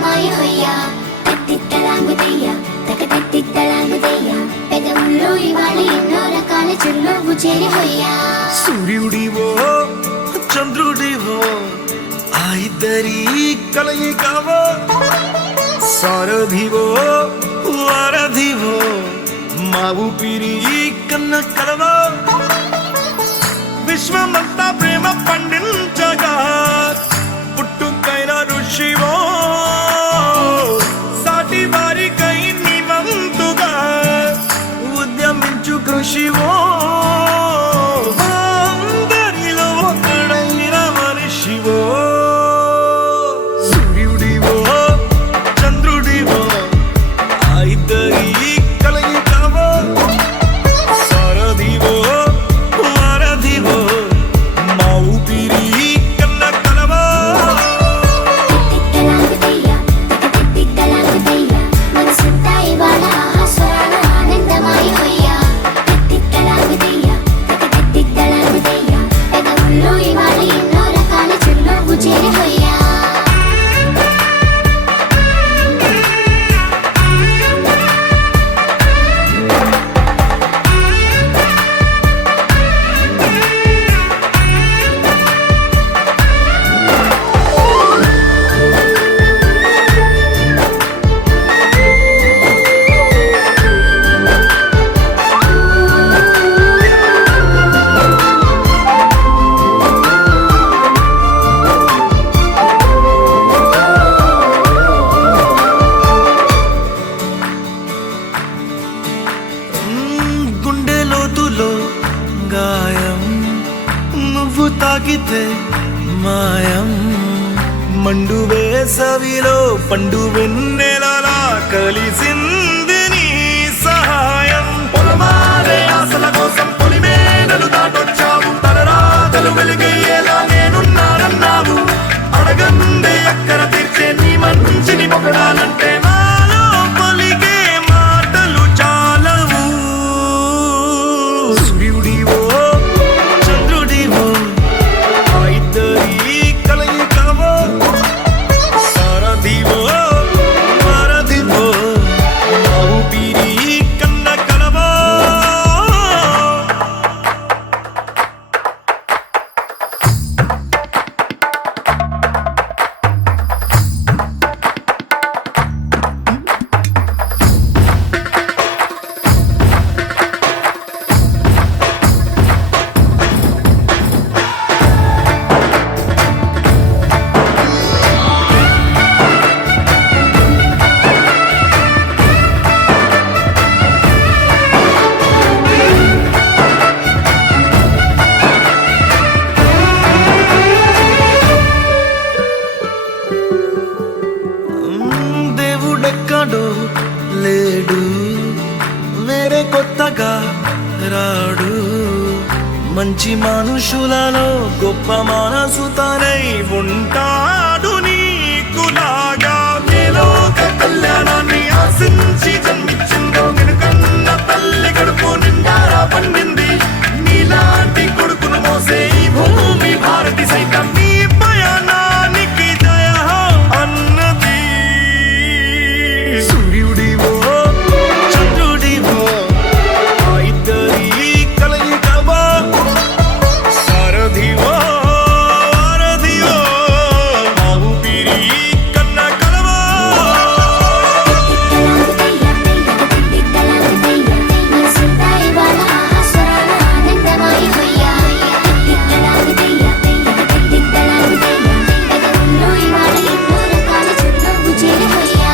ఆనందమాయ హొయ్యా తత్తిత్తలాంగుదయ్యా తకతత్తిత్తలాంగుదయ్యా పెదవుల్లో ఇవాళ ఎన్నో రకాల చిరునవ్వు చేరి హొయ్యా సూర్యుడివో చంద్రుడివో ఆ ఇద్దరి కలయికవో సారథివో వారధివో మా ఊపిరి కన్న కలవో విశ్వమంతా ప్రేమ పండించగా పుట్టుకైన ఋషివో సాటి వారికై నివంతుగా ఉద్యమించు కృషివో అందరిలో ఒకడైన మనిషివో సూర్యుడివో చంద్రుడివో ఆ ఇద్దరి కలయికవో సారథివో వారధివో మా ఊపిరి కన్న కలవో తత్తిత్తలాంగుదయ్యా తకతత్తిత్తలాంగుదయ్యా మనసంతా ఇవాళ స్వరాల ఆనందమాయ హొయ్యా తత్తిత్తలాంగుదయ్యా తకతత్తిత్తలాంగుదయ్యా పెదవుల్లో ఇవాళ ఎన్నో రకాల చిరునవ్వు చేరి హొయ్యా గుండె లోతులో గాయం నువ్వు తాకితే మాయం మండు వేసవిలో పండు వెన్నెలలా కలిసింది నీ సహాయం పొలమారే ఆశల కోసం పొలిమేనలు దాటొచ్చావు తలరాతలు వెలుగయ్యేలా నేనున్నానన్నావు అడగందే అక్కర తీర్చే నీ మంచిని పొగడాలంటే నాలో పలికే మాటలు చాలవు సూర్యుడివో చంద్రుడివో ఆ ఇద్దరి కలయికవో సారథివో వారధివో మా ఊపిరి కన్న కలవో దేవుడెక్కడో లేడు వేరే కొత్తగా రాడు మంచి మనుషులలో గొప్ప మనసు తనై ఉంటాడు నీకులాగా లోక కళ్యాణాన్ని ఆశించి జన్మించిందో వెనుకన్న తల్లి గడుపు నిండారా పండింది నీలాంటి కొడుకును మోసే ఈ భూమి భారతి సైతం నీ పయనానికి జయ అన్నది సూర్యుడివో చంద్రుడివో ఆ ఇద్దరి కలయికవో సారథివో వారధివో మా ఊపిరి కన్న కలవో మనసంతా ఇవాళ స్వరాల ఆనందమాయ హొయ్యా తత్తిత్తలాంగుదయ్యా తకతత్తిత్తలాంగుదయ్యా పెదవుల్లో ఇవాళ ఎన్నో రకాల చిరునవ్వు చేరి హొయ్యా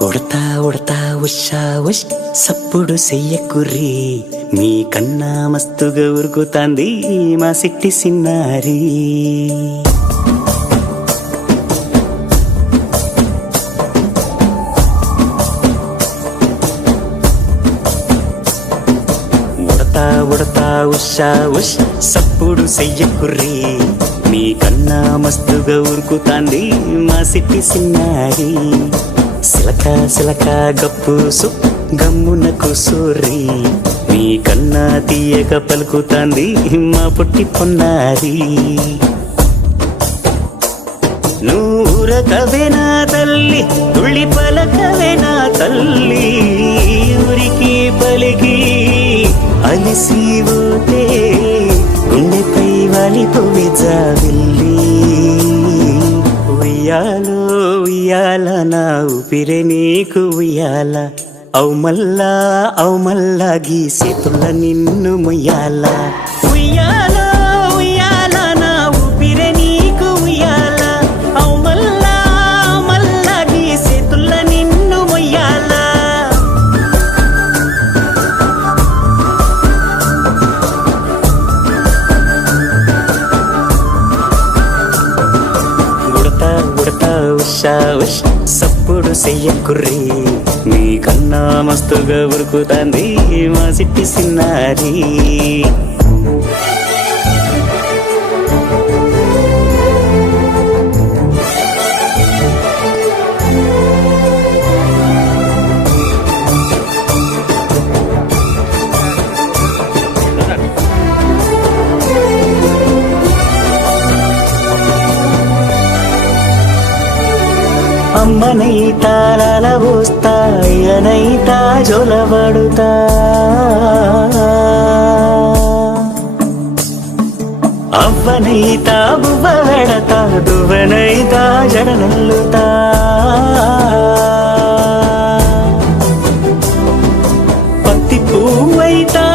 ఉడతా ఉడతా ఉషా ఉష్ సప్పుడు చెయ్యకుర్రి మీ కన్నా మస్తుగా ఉరుకుతాంది మా సిట్టి సిన్నారి ఉడతా ఉడతా ఉషా ఉష్ సప్పుడు చెయ్యకుర్రి మీ కన్నా మస్తుగా ఉరుకుతాంది మా సిట్టి సిన్నారి సిలక సిలక గప్పు సు గమ్మున కూసూరి మీ నీ కన్నా తీయక పలుకుతాంది మా పుట్టి పొన్నారి. నూరకవేనా తల్లి తుళ్ళి పలకవేనా తల్లి, ఊరికి పలికి అలిసిపోతే గుండెపై వాలిపోవే జాబిల్లి. ఉయ్యాలో ఉయ్యాల నా ఊపిరే నీకు ఉయ్యాల, అవు మల్లా గీసేతుల్ల నిన్ను ముయ్యాల. ఉయ్యాలో ఉయ్యాల నా ఊపిరే నీకు ఉయ్యాల, అవు మల్లా గీసేతుల్ల నిన్ను ముయ్యాల. ఉడతా ఉడతా ఉషా ఉష్ సప్పుడు చెయ్యకుర్రీ, నీ కన్నా మస్తుగా ఉరుకుతాంది మా సిట్టి సిన్నారి. అమ్మనైతా లాలబోస్తా, అయ్యనైతా జొలబడుతా, అవ్వనైతా బువ్వ పెడతా, దువ్వనైతా జడనల్లుతా. పత్తి పువ్వైతా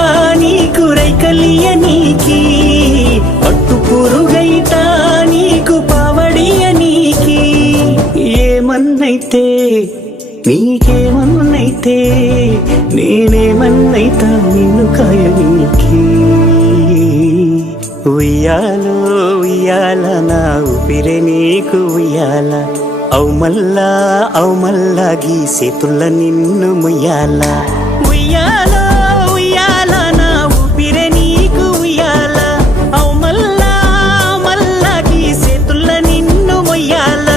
నీకు రైకలియ నీకి, పట్టు పురుగైతా నీకు పావడియ నీకి. ఏమన్నైతే నీకేమన్నైతే నేనేమన్నైతా నిన్ను కాయనీకి. ఉయ్యాలో ఉయ్యాల నా ఊపిరే నీకు ఉయ్యాల, అవు మల్లా గీసేతుల్ల నిన్ను ముయ్యాల. ఉయ్యాలో ఉయ్యాల నా ఊపిరే నీకు ఉయ్యాల, అవు మల్లా గీసేతుల్ల నిన్ను ముయ్యాల.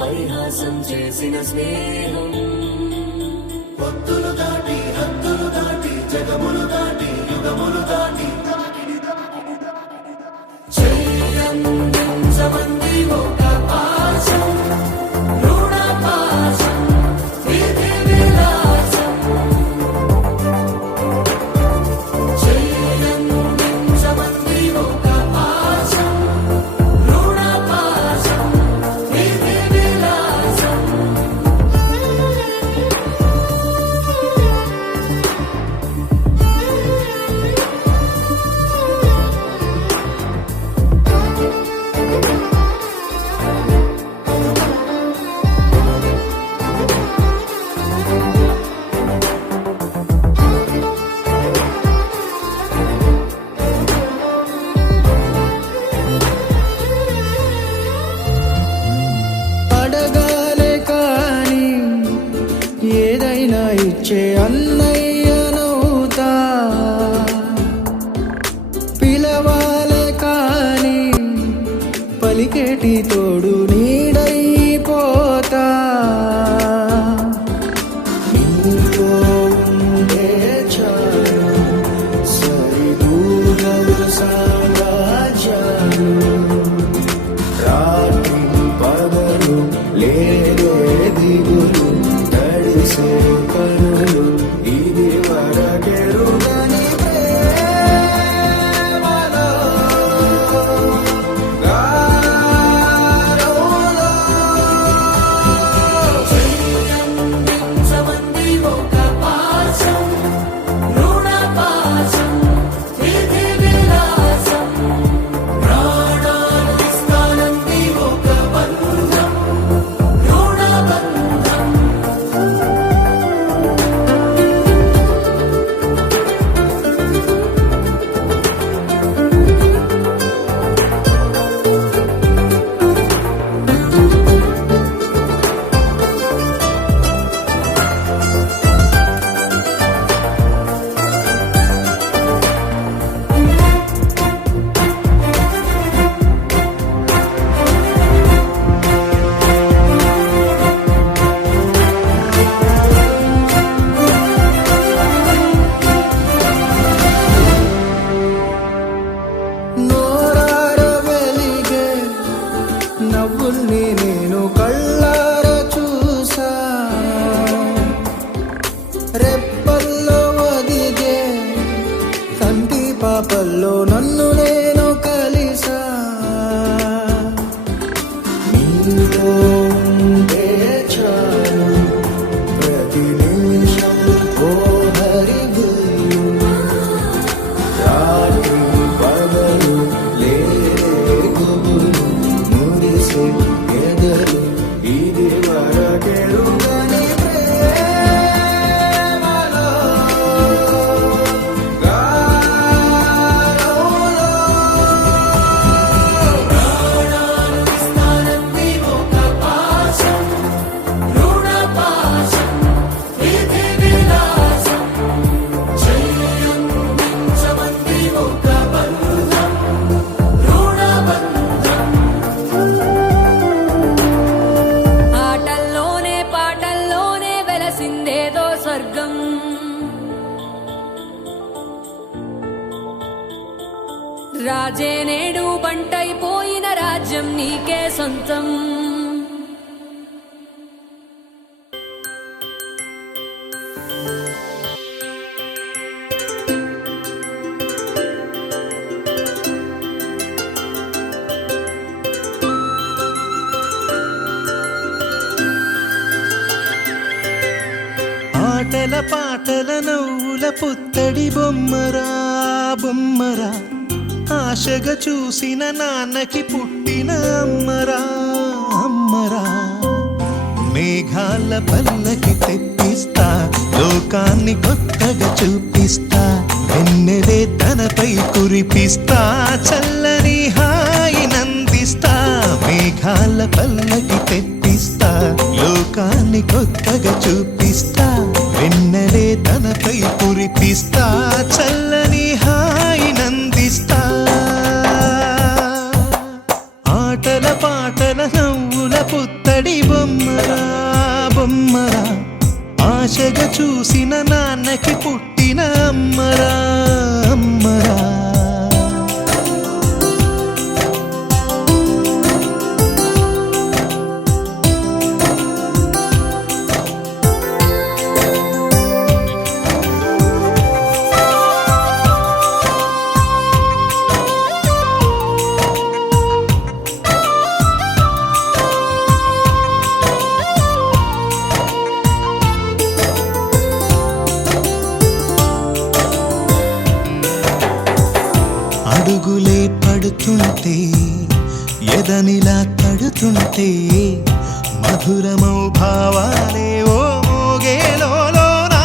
పరిహాసం చేసిన స్నేహం, పొత్తులు దాటి హద్దులు దాటి జగములు దాటి యుగములు దాటి చెయ్యందించమంది ఒక పాశం, రుణ పాశం విధి విలాసం. చెయ్యందించమంది ఒక పాశం, రుణ పాశం విధి విలాసం. పాపల్లో నన్ను నేను కలిసా నీతో ఉంటే చాలు ప్రతి నిమిషం ఓ హరివిల్లు రాత్రి పగలు లేరే గుబులు మురిసే ఎదలు ఇది వరకెరుగని ప్రేమలో గాలోలో ప్రాణాలు ఇస్తానంది ఒక పాశం రుణ పాశం విధి విలాసం చెయ్యందించమంది ఒక బంధం రుణ బంధం ఆటల్లోనే పాటల్లోనే వెలసిందేదో స్వర్గం రాజే నేడు బంటైపోయిన రాజ్యం నీకే సొంతం ఆటల పాటల నవ్వుల పుత్తడి బొమ్మరా బొమ్మరా ఆశగా చూసిన నాన్నకి పుట్టిన అమ్మరా అమ్మరా మేఘాల పల్లకి తెప్పిస్తా లోకాన్ని కొత్తగా చూపిస్తా వెన్నెలే తనపై కురిపిస్తా చల్లని హాయి నందిస్తా మేఘాల పల్లకి తెప్పిస్తా లోకాన్ని కొత్తగా చూపిస్తా వెన్నెలే తనపై కురిపిస్తా చల్లని హాయి నందిస్తా ఆటల పాటల నవ్వుల పుత్తడి బొమ్మరా బొమ్మరా ఆశగా చూసిన నాన్నకి పుట్టిన అమ్మరా అమ్మరా అడుగులే పడుతుంటే ఎదనిలా తడుతుంటే మధురమౌ భావాలే ఓ మోగేలోనా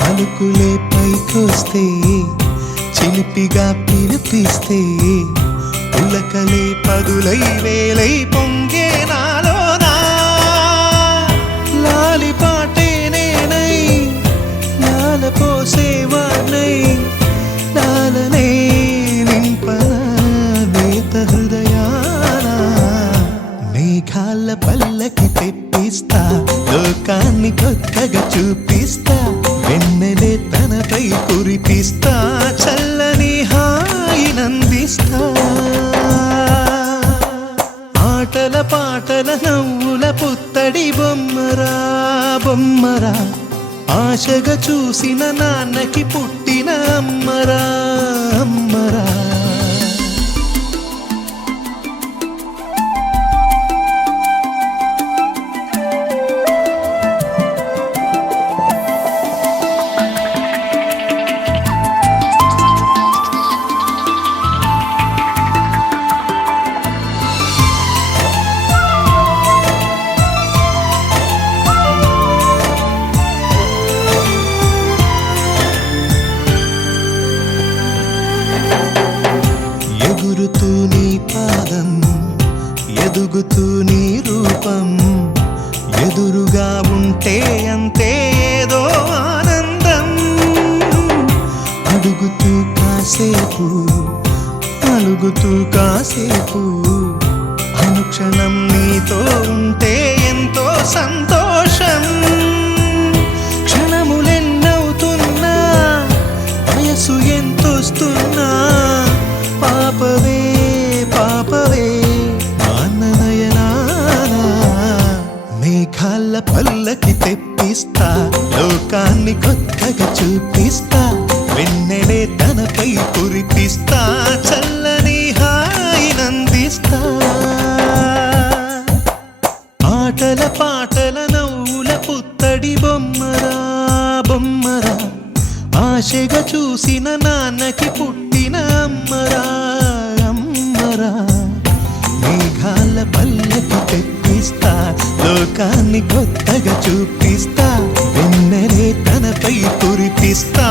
పలుకులే పైకొస్తే చిలిపిగా పిలిపిస్తే పులకలే పదులై వేలై పొంగే నాలోనా లాలి పాటే నేనై లాల పోసేవాణ్ణై లాలనే నింపన నేత హృదయాన మేఘాల పల్లకి తెప్పిస్తా లోకాన్ని కొత్తగా చూపిస్తా వెన్నెలే తనపై కురిపిస్తా చల్లని హాయి నందిస్తా ఆటల పాటల నవ్వుల పుత్తడి బొమ్మరా బొమ్మరా ఆశగా చూసిన నాన్నకి పుట్టిన అమ్మరా అమ్మరా ఎగురుతూ నీ పాదం ఎదుగుతూ నీ రూపం ఎదురుగా ఉంటే అంతే ఏదో ఆనందం అడుగుతూ కాసేపు అలుగుతూ కాసేపు అనుక్షణం నీతో ఉంటే ఎంతో సంతోషం క్షణములెన్నవుతున్నా వయసు ఎంతొస్తున్నా పాపవే పాపవే మాననయనానా మేఘాల పల్లకి తెప్పిస్తా లోకాన్ని కొత్తగా చూపిస్తా వెన్నెలే కురిపిస్తా చల్లని హాయినందిస్తా ఆటల పాటల నవ్వుల పుత్తడి బొమ్మరా బొమ్మరా ఆశగా చూసిన నాన్నకి పుట్టిన అమ్మరా అమ్మరా మేఘాల పల్లకి తెప్పిస్తా లోకాన్ని కొత్తగా చూపిస్తా వెన్నెలే తనపై కురిపిస్తా